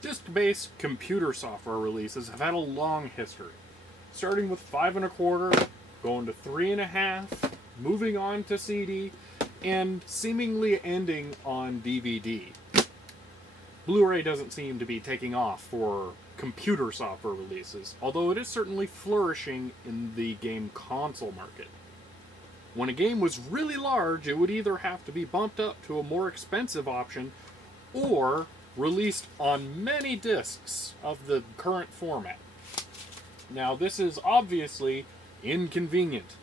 Disk-based computer software releases have had a long history, starting with 5 1/4, going to 3 1/2, moving on to CD, and seemingly ending on DVD. Blu-ray doesn't seem to be taking off for computer software releases, although it is certainly flourishing in the game console market. When a game was really large, it would either have to be bumped up to a more expensive option or released on many discs of the current format. Now, this is obviously inconvenient.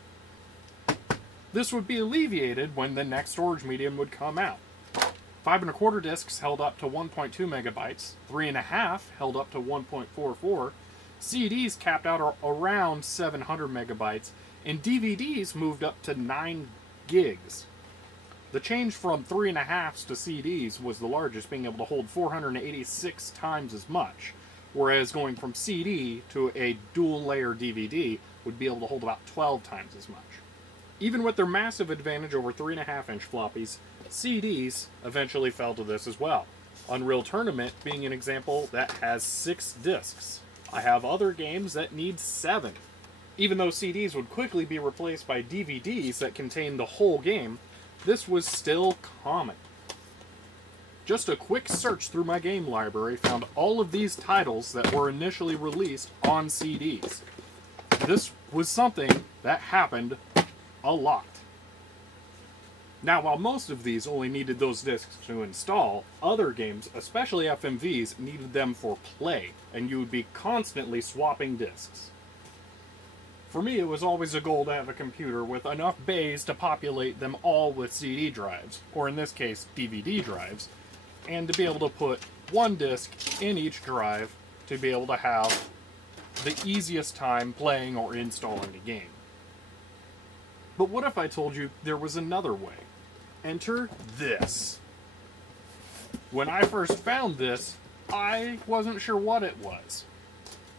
This would be alleviated when the next storage medium would come out. 5 1/4 discs held up to 1.2 megabytes, 3 1/2 held up to 1.44, CDs capped out around 700 megabytes, and DVDs moved up to 9 gigs. The change from 3 1/2s to CDs was the largest, being able to hold 486 times as much, whereas going from CD to a dual-layer DVD would be able to hold about 12 times as much. Even with their massive advantage over 3 1/2-inch floppies, CDs eventually fell to this as well. Unreal Tournament being an example that has 6 discs. I have other games that need 7. Even though CDs would quickly be replaced by DVDs that contain the whole game, this was still common. Just a quick search through my game library found all of these titles that were initially released on CDs. This was something that happened a lot. Now, while most of these only needed those discs to install, other games, especially FMVs, needed them for play, and you would be constantly swapping discs. For me, it was always a goal to have a computer with enough bays to populate them all with CD drives, or in this case, DVD drives, and to be able to put one disc in each drive to be able to have the easiest time playing or installing a game. But what if I told you there was another way? Enter this. When I first found this, I wasn't sure what it was,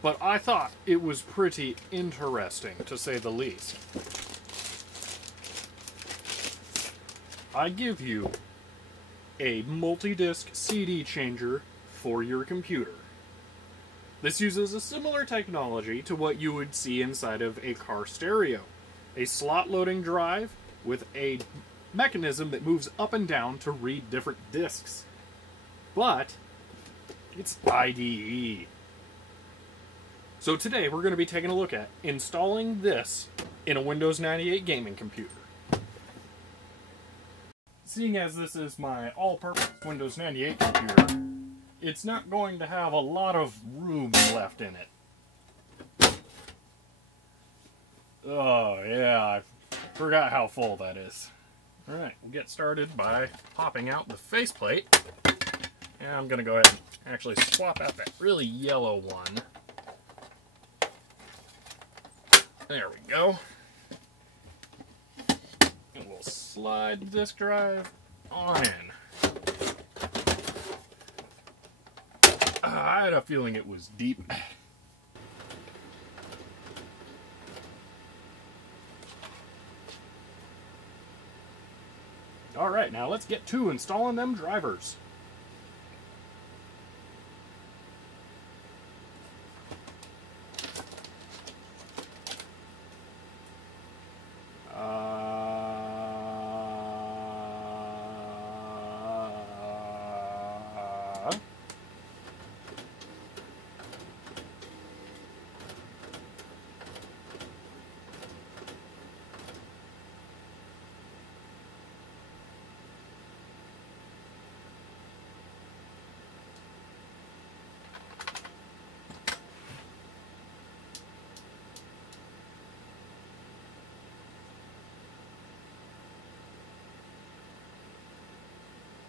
but I thought it was pretty interesting, to say the least. I give you a multi-disc CD changer for your computer. This uses a similar technology to what you would see inside of a car stereo. A slot-loading drive with a mechanism that moves up and down to read different discs. But it's IDE. So today we're going to be taking a look at installing this in a Windows 98 gaming computer. Seeing as this is my all-purpose Windows 98 computer, it's not going to have a lot of room left in it. Oh yeah, I forgot how full that is. Alright, we'll get started by popping out the faceplate. And I'm going to go ahead and actually swap out that really yellow one. There we go. And we'll slide the disk drive on in. I had a feeling it was deep. Alright, now let's get to installing them drivers.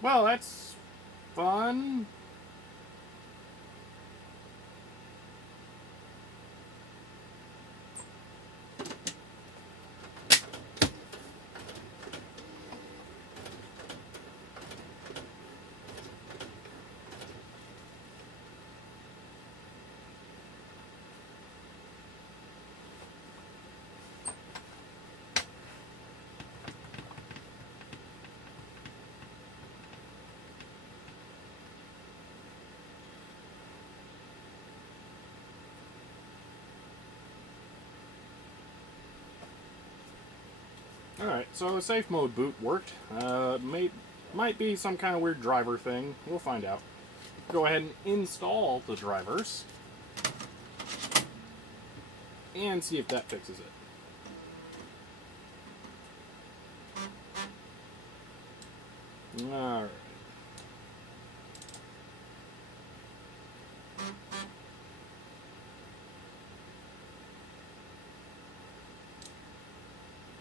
Well, that's fun. Alright, so the safe mode boot worked. Might be some kind of weird driver thing. We'll find out. Go ahead and install the drivers. And see if that fixes it. Alright.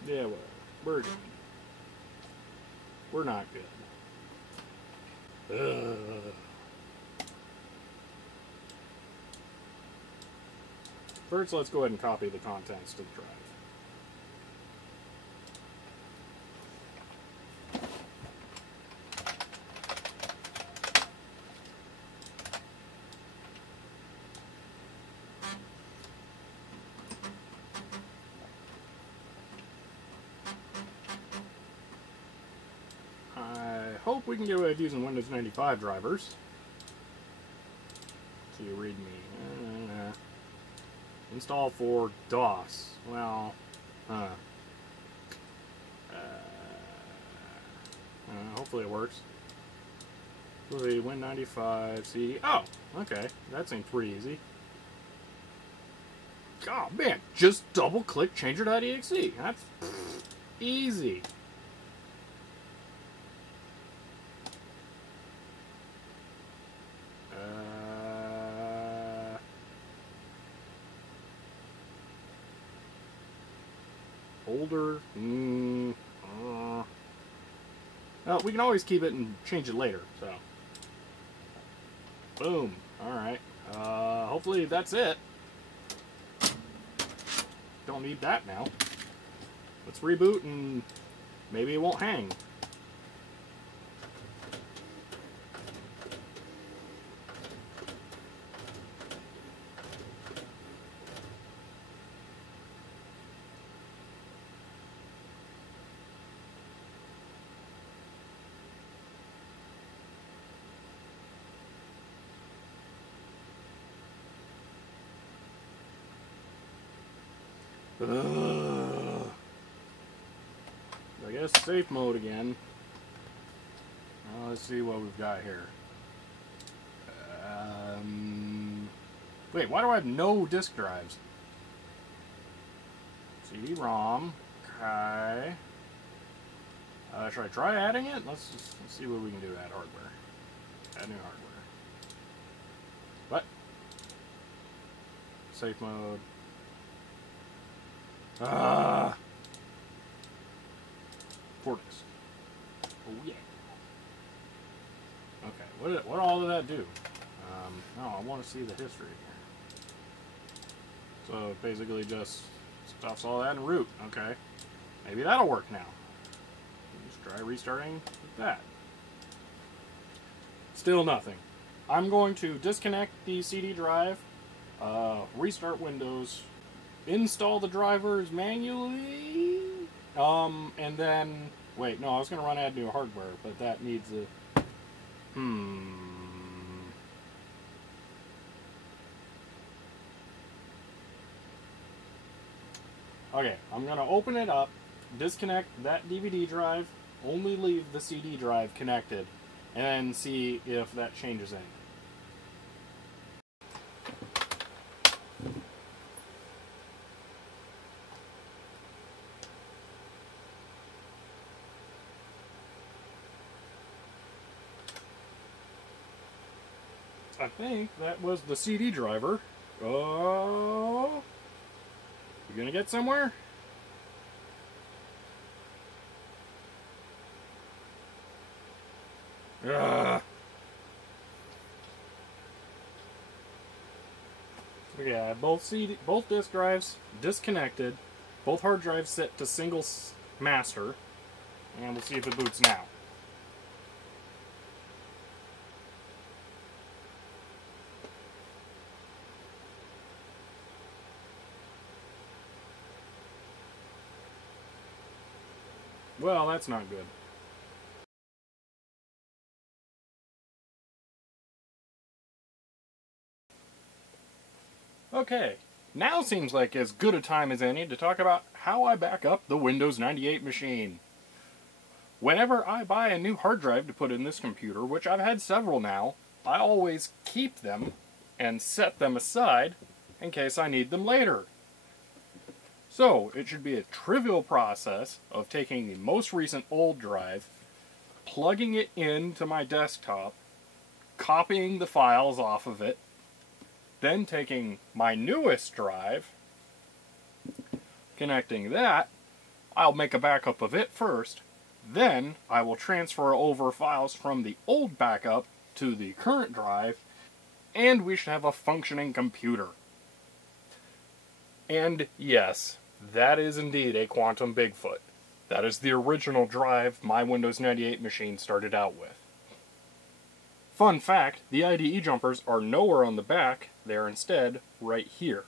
Yeah, well, we're good. We're not good. First, let's go ahead and copy the contents to the drive. I hope we can get away with using Windows 95 drivers. So you read me. Install for DOS. Well, hopefully it works. Win95 CD. Oh, okay. That seems pretty easy. Oh man, just double click changer.exe. That's easy. Folder. Well, we can always keep it and change it later, so. Boom. Alright. Hopefully that's it. Don't need that now. Let's reboot and maybe it won't hang. I guess safe mode again. Let's see what we've got here. Wait, why do I have no disk drives? CD-ROM. Okay. Should I try adding it? Let's see what we can do. Add hardware. Add new hardware. What? Safe mode. Port disk. Oh yeah. Okay. What all did that do? No, I want to see the history here. So basically just stuffs all that in root. Okay. Maybe that'll work now. Just try restarting with that. Still nothing. I'm going to disconnect the CD drive, restart Windows, install the drivers manually, and then, wait, no, I was going to run add new hardware, but that needs a, Okay, I'm going to open it up, disconnect that DVD drive, only leave the CD drive connected, and see if that changes anything. I think that was the CD driver. Oh, you gonna get somewhere? Yeah, both disk drives disconnected, both hard drives set to single master, and we'll see if it boots now. Well, that's not good. Okay, now seems like as good a time as any to talk about how I back up the Windows 98 machine. Whenever I buy a new hard drive to put in this computer, which I've had several now, I always keep them and set them aside in case I need them later. So, it should be a trivial process of taking the most recent old drive, plugging it into my desktop, copying the files off of it, then taking my newest drive, connecting that. I'll make a backup of it first, then I will transfer over files from the old backup to the current drive, and we should have a functioning computer. And yes, that is indeed a Quantum Bigfoot. That is the original drive my Windows 98 machine started out with. Fun fact, the IDE jumpers are nowhere on the back, they are instead right here.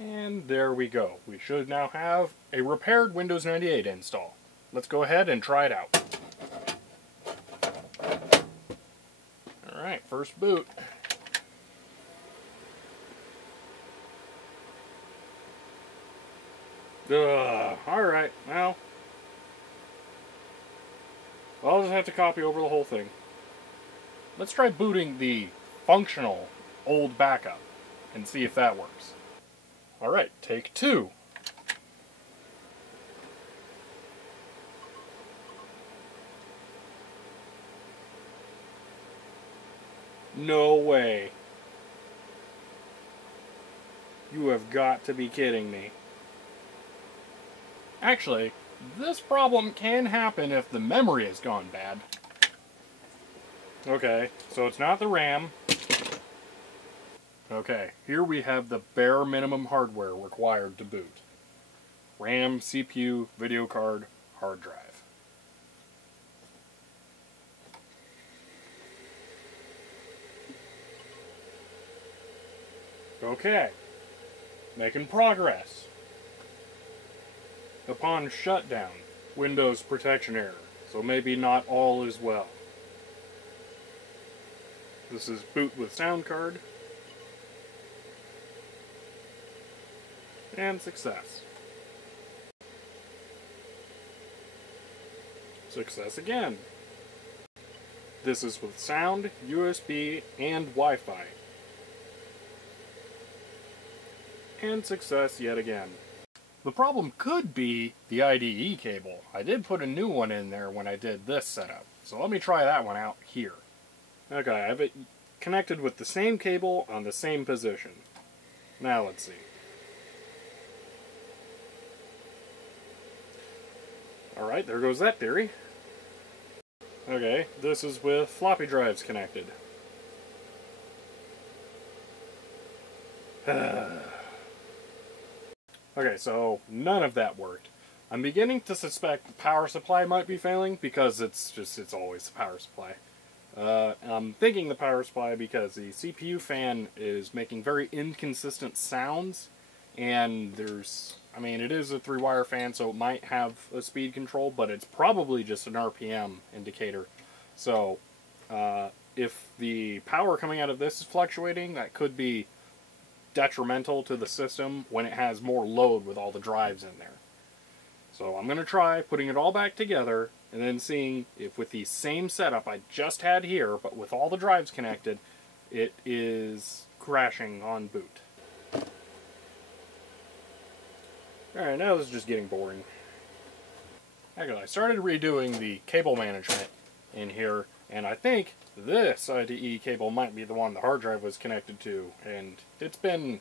And there we go. We should now have a repaired Windows 98 install. Let's go ahead and try it out. Alright, first boot. Alright, well, I'll just have to copy over the whole thing. Let's try booting the functional old backup and see if that works. Alright, take two. No way. You have got to be kidding me. Actually, this problem can happen if the memory has gone bad. Okay, so it's not the RAM. Okay, here we have the bare minimum hardware required to boot. RAM, CPU, video card, hard drive. Okay, making progress. Upon shutdown, Windows protection error, so maybe not all is well. This is boot with sound card. And success. Success again. This is with sound, USB, and Wi-Fi. And success yet again. The problem could be the IDE cable. I did put a new one in there when I did this setup, so let me try that one out here. Okay, I have it connected with the same cable on the same position. Now let's see. Alright, there goes that theory. Okay, this is with floppy drives connected. Okay, so none of that worked. I'm beginning to suspect the power supply might be failing because it's always the power supply. I'm thinking the power supply because the CPU fan is making very inconsistent sounds, and it is a 3-wire fan, so it might have a speed control, but it's probably just an RPM indicator. So, if the power coming out of this is fluctuating, that could be detrimental to the system when it has more load with all the drives in there. So I'm going to try putting it all back together and then seeing if with the same setup I just had here, but with all the drives connected, it is crashing on boot. Alright, now this is just getting boring. Actually, I started redoing the cable management in here, and I think this IDE cable might be the one the hard drive was connected to, and it's been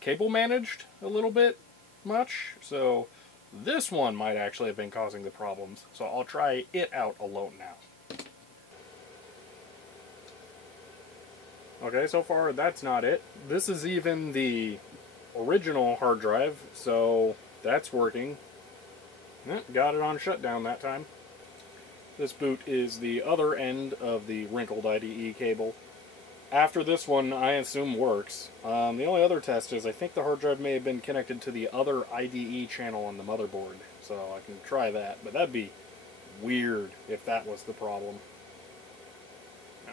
cable managed a little bit much, so this one might actually have been causing the problems, so I'll try it out alone now. Okay, so far that's not it. This is even the original hard drive, so that's working. Got it on shutdown that time. This boot is the other end of the wrinkled IDE cable. After this one, I assume works. The only other test is I think the hard drive may have been connected to the other IDE channel on the motherboard, so I can try that, but that'd be weird if that was the problem.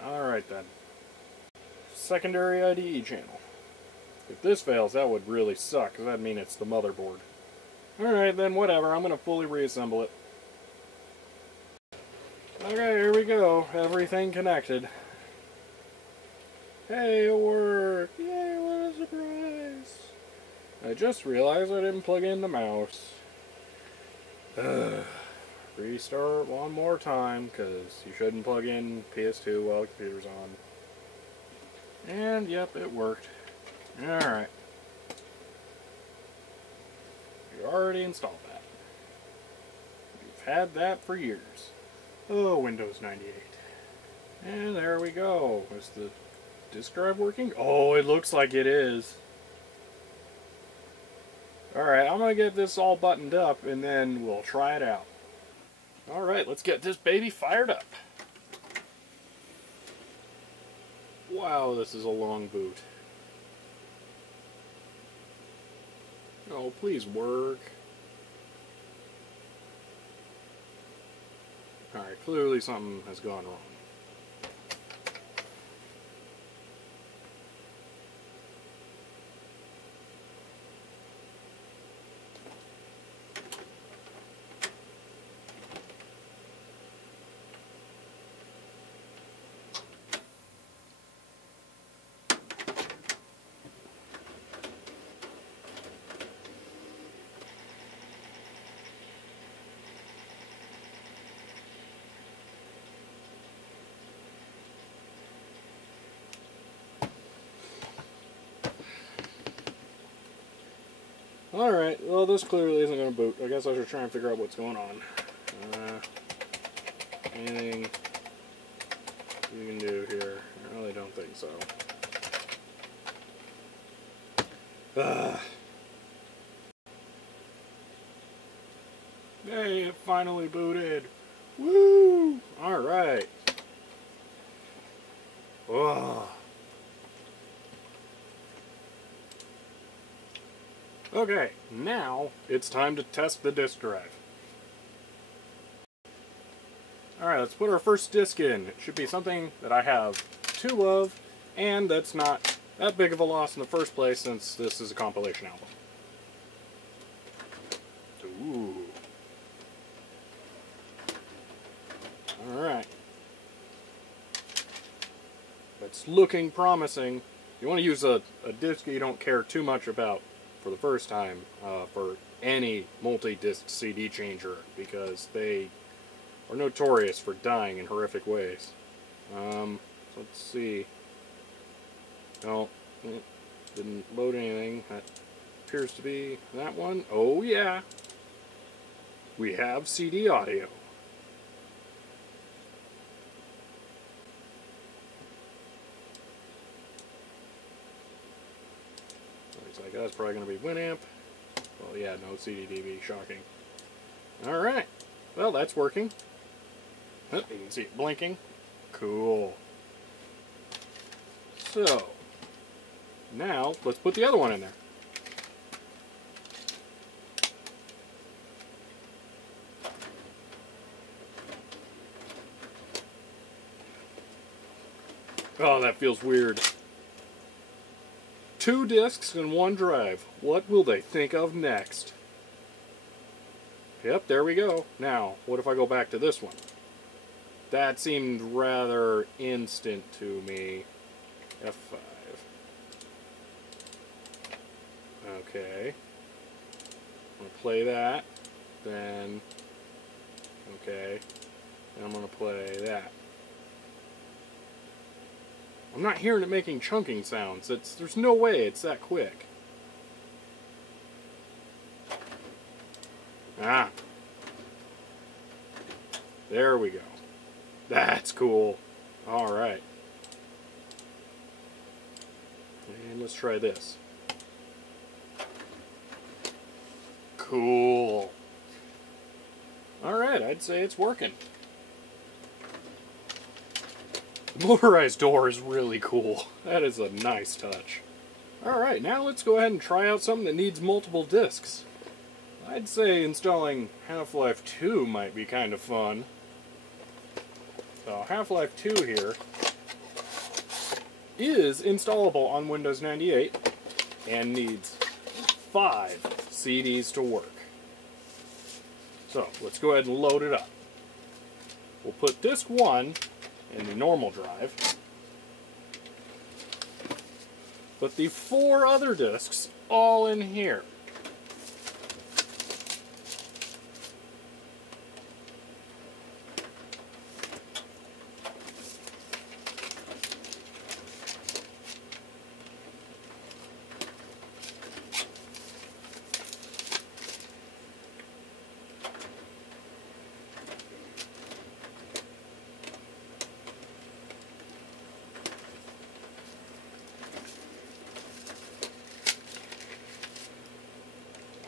Alright then. Secondary IDE channel. If this fails, that would really suck, because that'd mean it's the motherboard. Alright then, whatever, I'm going to fully reassemble it. Okay, here we go. Everything connected. Hey, it worked! Yay, what a surprise! I just realized I didn't plug in the mouse. Restart one more time, because you shouldn't plug in PS2 while the computer's on. And, yep, it worked. Alright. You already installed that. You've had that for years. Oh, Windows 98. And there we go. Is the disk drive working? Oh, it looks like it is. Alright, I'm going to get this all buttoned up and then we'll try it out. Alright, let's get this baby fired up. Wow, this is a long boot. Oh, please work. Alright, clearly something has gone wrong. Alright, well this clearly isn't going to boot. I guess I should try and figure out what's going on. Anything you can do here? I really don't think so. Hey, it finally booted! Woo! Alright. Oh. Okay, now it's time to test the disk drive. Alright, let's put our first disk in. It should be something that I have 2 of, and that's not that big of a loss in the first place since this is a compilation album. Ooh. Alright. That's looking promising. You want to use a disk you don't care too much about for the first time for any multi-disc CD changer, because they are notorious for dying in horrific ways. So let's see. No, it didn't load anything. That appears to be that one. Oh yeah, we have CD audio. Looks like that's probably going to be Winamp. Well, yeah, no CD-DV, shocking. Alright, well, that's working. Oh, you can see it blinking. Cool. So, now, let's put the other one in there. Oh, that feels weird. 2 discs and 1 drive. What will they think of next? Yep, there we go. Now, what if I go back to this one? That seemed rather instant to me. F5. Okay. I'm going to play that. Then, okay. And I'm going to play that. I'm not hearing it making chunking sounds. There's no way it's that quick. Ah. There we go. That's cool. Alright. And let's try this. Cool. Alright, I'd say it's working. The motorized door is really cool. That is a nice touch. Alright, now let's go ahead and try out something that needs multiple discs. I'd say installing Half-Life 2 might be kind of fun. So Half-Life 2 here is installable on Windows 98 and needs 5 CDs to work. So let's go ahead and load it up. We'll put disc 1 in the normal drive, but the 4 other discs all in here.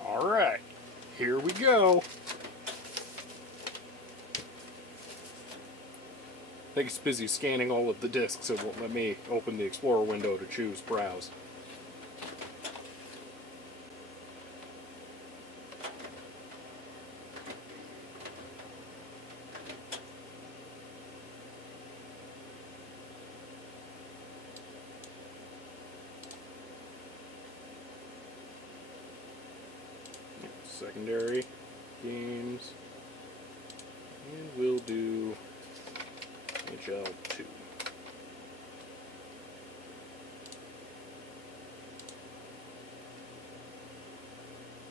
Alright, here we go. I think it's busy scanning all of the disks. It won't let me open the Explorer window to choose Browse. Secondary games, and we'll do HL2.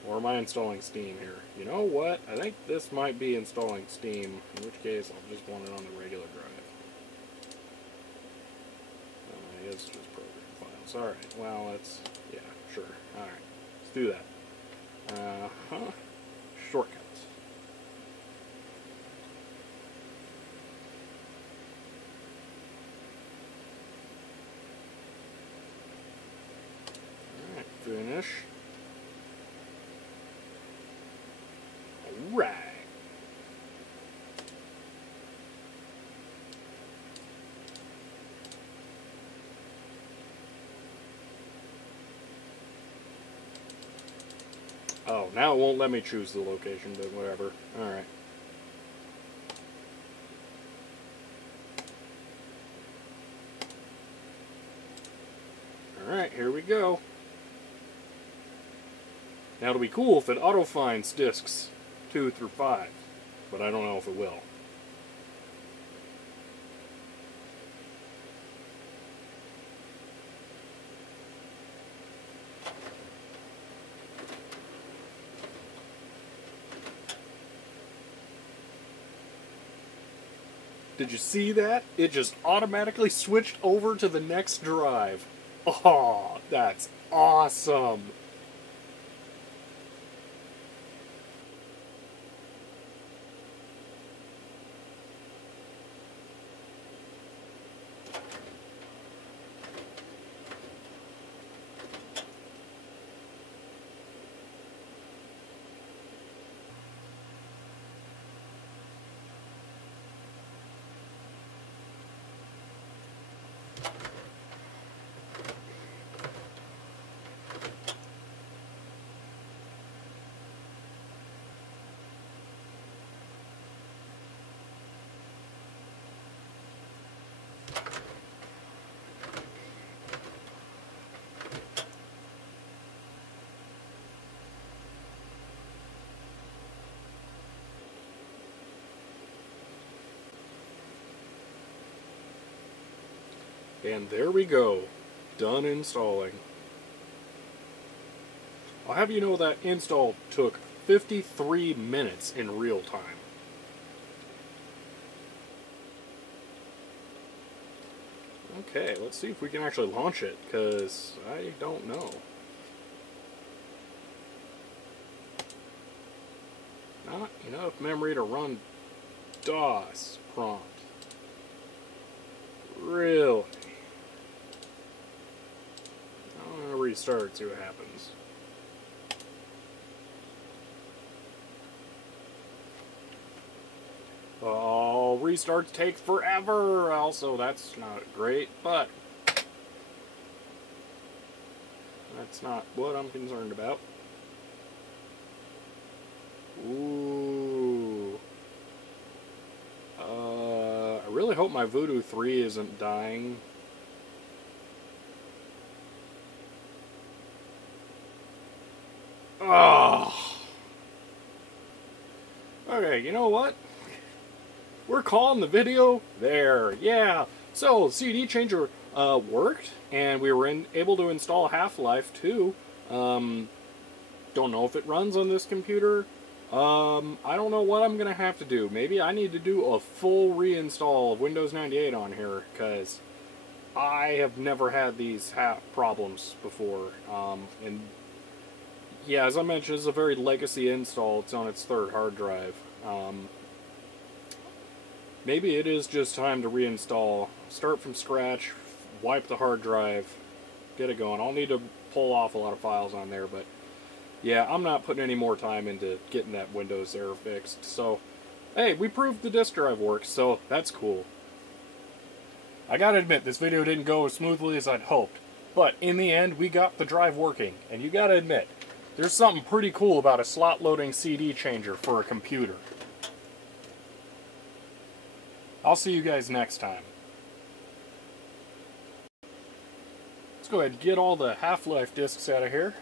Or am I installing Steam here? You know what? I think this might be installing Steam, in which case I'll just want it on the regular drive. It's just program files. Alright, well, let's, yeah, sure. Alright, let's do that. Shortcuts. Alright, finish. Alright. Oh, now it won't let me choose the location, but whatever. Alright. Alright, here we go. Now it'll be cool if it auto-finds discs 2 through 5, but I don't know if it will. Did you see that? It just automatically switched over to the next drive. Oh, that's awesome. And there we go. Done installing. I'll have you know that install took 53 minutes in real time. Okay, let's see if we can actually launch it, because I don't know. Not enough memory to run DOS prompt. Really? I'm gonna restart, see what happens. Oh, restarts take forever. Also, that's not great, but that's not what I'm concerned about. Ooh. I really hope my Voodoo 3 isn't dying. Oh. Okay, you know what? We're calling the video there. Yeah. So, CD changer worked, and we were able to install Half-Life 2. Don't know if it runs on this computer. I don't know what I'm going to have to do. Maybe I need to do a full reinstall of Windows 98 on here, because I have never had these problems before. And yeah, as I mentioned, it's a very legacy install. It's on its 3rd hard drive. Maybe it is just time to reinstall, start from scratch, wipe the hard drive, get it going. I'll need to pull off a lot of files on there, but yeah, I'm not putting any more time into getting that Windows error fixed. So, hey, we proved the disk drive works, so that's cool. I gotta admit, this video didn't go as smoothly as I'd hoped, but in the end, we got the drive working, and you gotta admit, there's something pretty cool about a slot-loading CD changer for a computer. I'll see you guys next time. Let's go ahead and get all the Half-Life discs out of here.